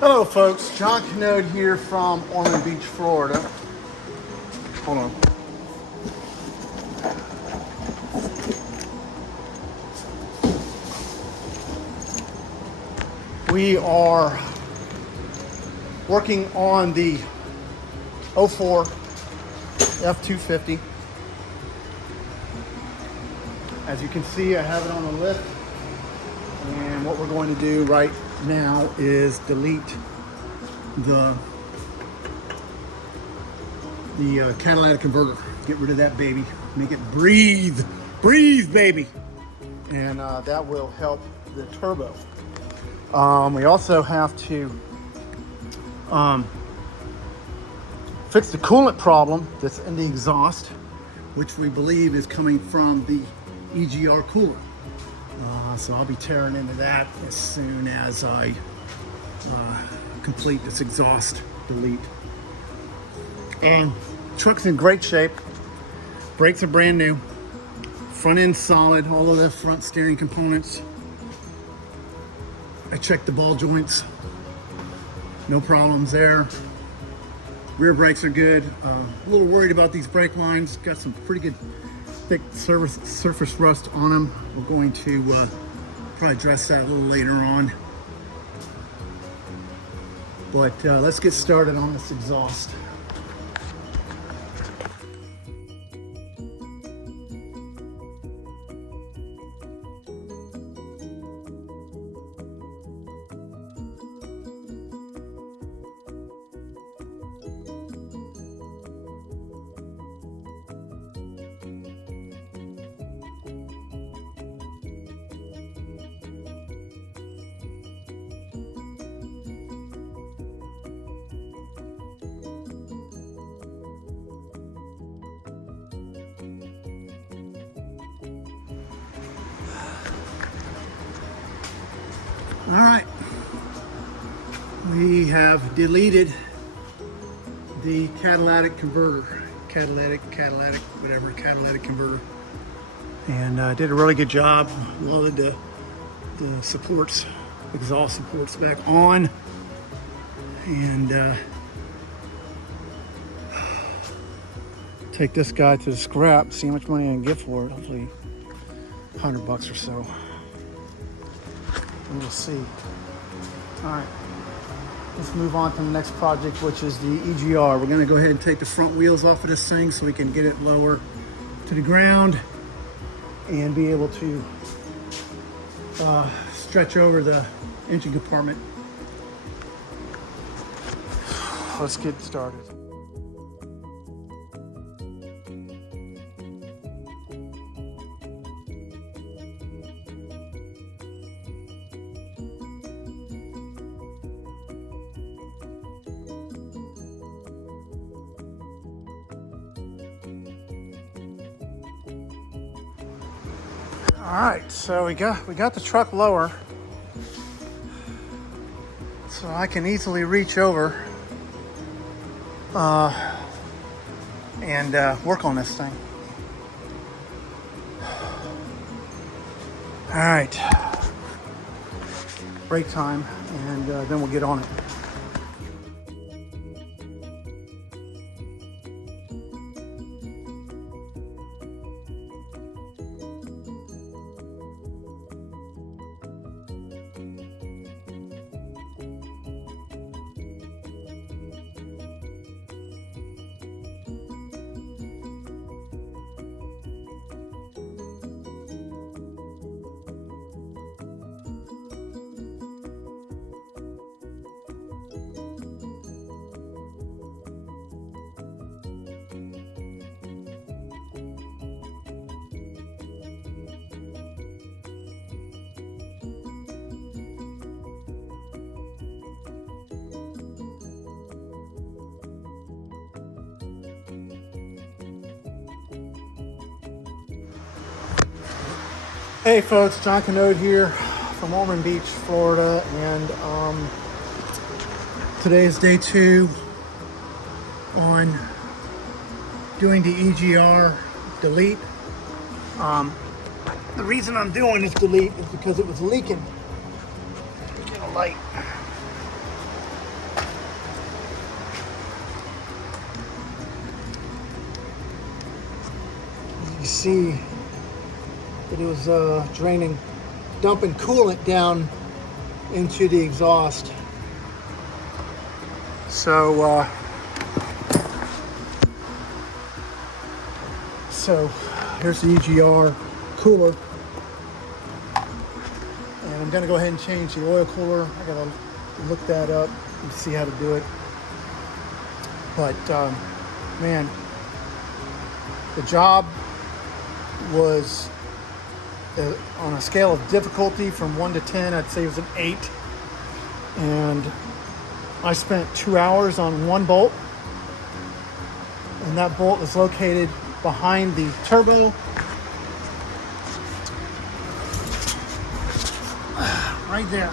Hello folks, John Canode here from Ormond Beach, Florida. Hold on. We are working on the 04 F-250. As you can see, I have it on the lift. And what we're going to do right now is delete the catalytic converter. Get rid of that baby. Make it breathe. Breathe, baby. And that will help the turbo. We also have to fix the coolant problem that's in the exhaust, which we believe is coming from the EGR cooler. So I'll be tearing into that as soon as I complete this exhaust delete. Truck's in great shape. Brakes are brand new. Front end solid. All of the front steering components. I checked the ball joints. No problems there. Rear brakes are good. A little worried about these brake lines. Got some pretty good thick surface rust on them. We're going to probably address that a little later on. But let's get started on this exhaust. All right, we have deleted the catalytic converter, catalytic converter, and did a really good job. Loaded the supports, exhaust supports back on, and take this guy to the scrap, see how much money I can get for it. Hopefully $100 or so. We'll see. All right, let's move on to the next project, which is the EGR. We're gonna go ahead and take the front wheels off of this thing so we can get it lower to the ground and be able to stretch over the engine compartment. Let's get started. All right, so we got the truck lower, so I can easily reach over and work on this thing. All right, break time, and then we'll get on it. Hey folks, John Canode here from Ormond Beach, Florida, and today is day 2 on doing the EGR delete. The reason I'm doing this delete is because it was leaking. Get a light. see that it was draining, dumping coolant down into the exhaust. So here's the EGR cooler, and I'm gonna go ahead and change the oil cooler. I gotta look that up and see how to do it. But man, the job was on a scale of difficulty from 1 to 10, I'd say it was an 8. And I spent 2 hours on one bolt, and that bolt is located behind the turbo. Right there.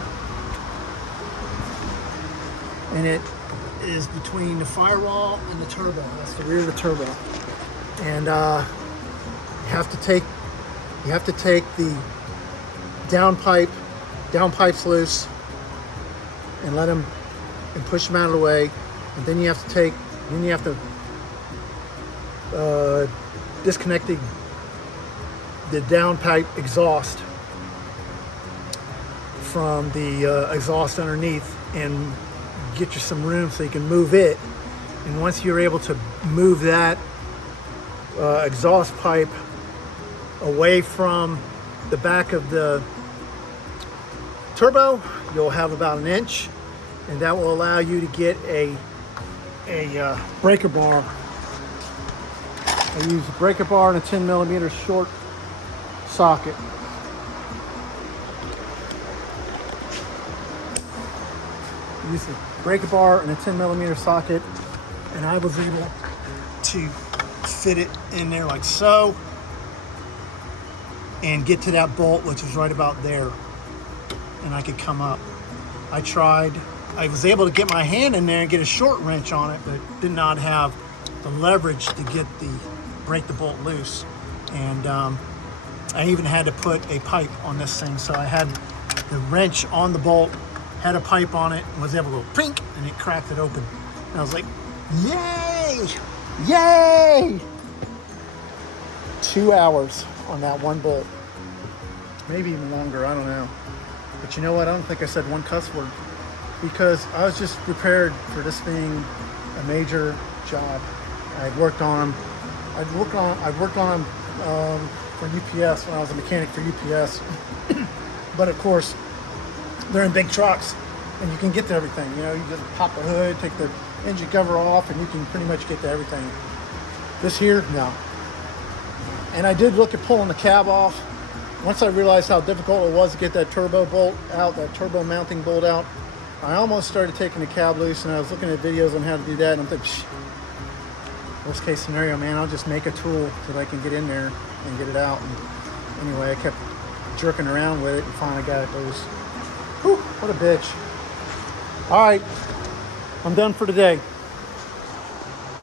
And it is between the firewall and the turbo. That's the rear of the turbo. And you have to take the down pipes loose and let them and push them out of the way. And then you have to disconnect the down pipe exhaust from the exhaust underneath and get you some room so you can move it. And once you're able to move that exhaust pipe away from the back of the turbo, you'll have about an inch, and that will allow you to get a breaker bar. I use a breaker bar and a 10mm short socket. Use the breaker bar and a 10mm socket, and I was able to fit it in there like so and get to that bolt, which was right about there, and I could come up. I was able to get my hand in there and get a short wrench on it, but did not have the leverage to break the bolt loose. And I even had to put a pipe on this thing, so I had the wrench on the bolt, had a pipe on it, and was able to go pink, and it cracked it open. And I was like, yay! Yay! 2 hours on that one bolt. Maybe even longer, I don't know. But you know what? I don't think I said one cuss word, because I was just prepared for this being a major job. I've worked on them for UPS when I was a mechanic for UPS. But of course, they're in big trucks, and you can get to everything. You know, you just pop the hood, take the engine cover off, and you can pretty much get to everything. This here, no. And I did look at pulling the cab off. Once I realized how difficult it was to get that turbo bolt out, that turbo mounting bolt out, I almost started taking the cab loose, and I was looking at videos on how to do that, and I'm thinking, worst case scenario, man, I'll just make a tool so that I can get in there and get it out. And anyway, I kept jerking around with it and finally got it loose. Whew, what a bitch. All right, I'm done for today.